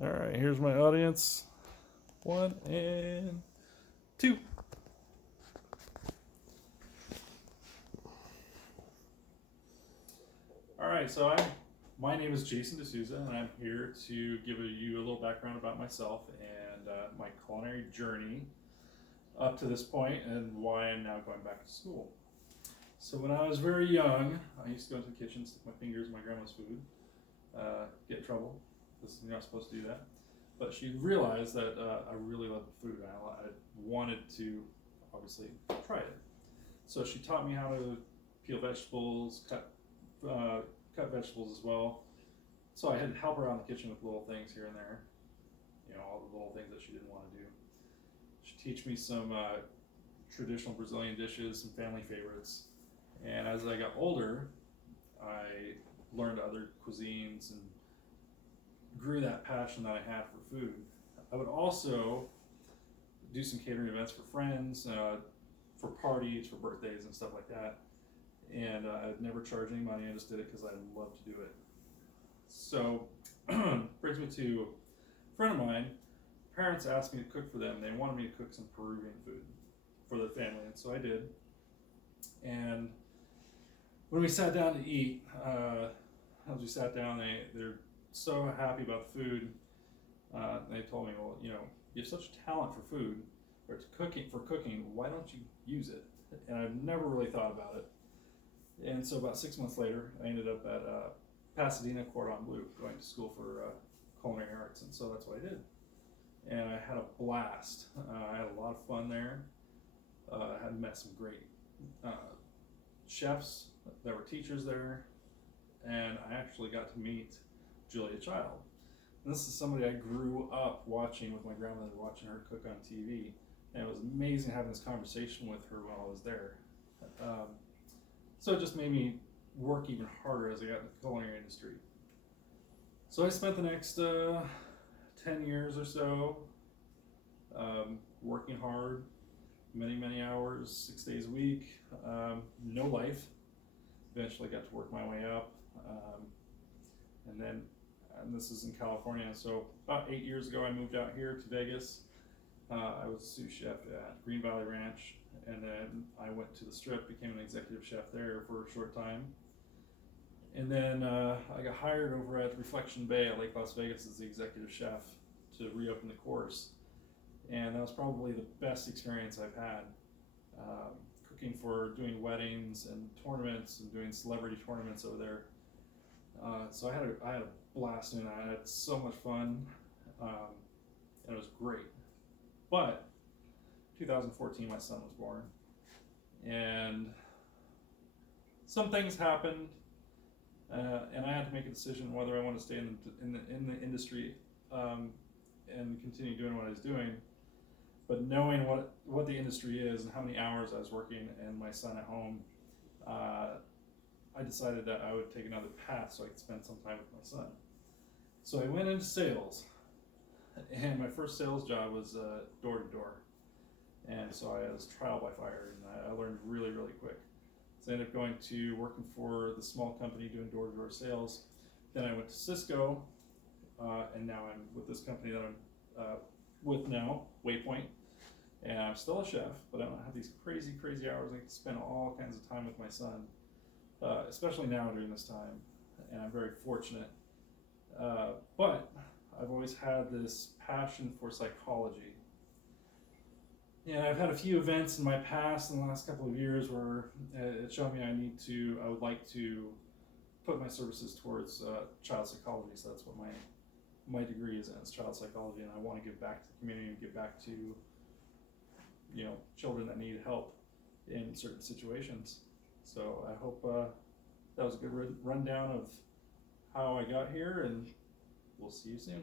All right, here's my audience. 1 and 2. All right, my name is Jason Souza, and I'm here to give you a little background about myself and my culinary journey up to this point and why I'm now going back to school. So when I was very young, I used to go into the kitchen, stick my fingers in my grandma's food, get in trouble because you're not supposed to do that. But she realized that I really loved the food. I wanted to, obviously, try it. So she taught me how to peel vegetables, cut vegetables as well. So I had to help her out in the kitchen with little things here and there, all the little things that she didn't want to do. She'd teach me some traditional Brazilian dishes, some family favorites. And as I got older, I learned other cuisines and grew that passion that I had for food. I would also do some catering events for friends, for parties, for birthdays, and stuff like that. And I'd never charge any money. I just did it because I love to do it. So, brings me to a friend of mine. Parents asked me to cook for them. They wanted me to cook some Peruvian food for the family, and so I did. And when we sat down to eat, as we sat down, they're so happy about the food. They told me, well, you have such talent for food, or for cooking. Why don't you use it? And I've never really thought about it. And so about 6 months later, I ended up at Pasadena Cordon Bleu, going to school for culinary arts, and so that's what I did. And I had a blast. I had a lot of fun there. I had met some great chefs that were teachers there, and I actually got to meet Julia Child. And this is somebody I grew up watching with my grandmother, watching her cook on TV, and it was amazing having this conversation with her while I was there. So it just made me work even harder as I got in the culinary industry. So I spent the next 10 years or so working hard, many hours, 6 days a week, no life. Eventually got to work my way up. And this is in California. So about 8 years ago, I moved out here to Vegas. I was a sous chef at Green Valley Ranch, and then I went to the Strip, became an executive chef there for a short time. And then I got hired over at Reflection Bay at Lake Las Vegas as the executive chef to reopen the course. And that was probably the best experience I've had, cooking for doing weddings and tournaments and doing celebrity tournaments over there. So I had a blast and I had so much fun, and it was great. But 2014, my son was born, and some things happened, and I had to make a decision whether I wanted to stay in the industry and continue doing what I was doing. But knowing what the industry is and how many hours I was working and my son at home, I decided that I would take another path so I could spend some time with my son. So I went into sales, and my first sales job was door to door. And so I was trial by fire, and I learned really quick. So I ended up going to working for the small company doing door to door sales. Then I went to Cisco, and now I'm with this company that I'm with now, Waypoint. And I'm still a chef, but I don't have these crazy hours. I can spend all kinds of time with my son, especially now during this time, and I'm very fortunate. But I've always had this passion for psychology. And I've had a few events in my past in the last couple of years where it showed me I would like to put my services towards child psychology. So that's what my degree is in, is child psychology, and I want to give back to the community and give back to children that need help in certain situations. So I hope that was a good rundown of how I got here, and we'll see you soon.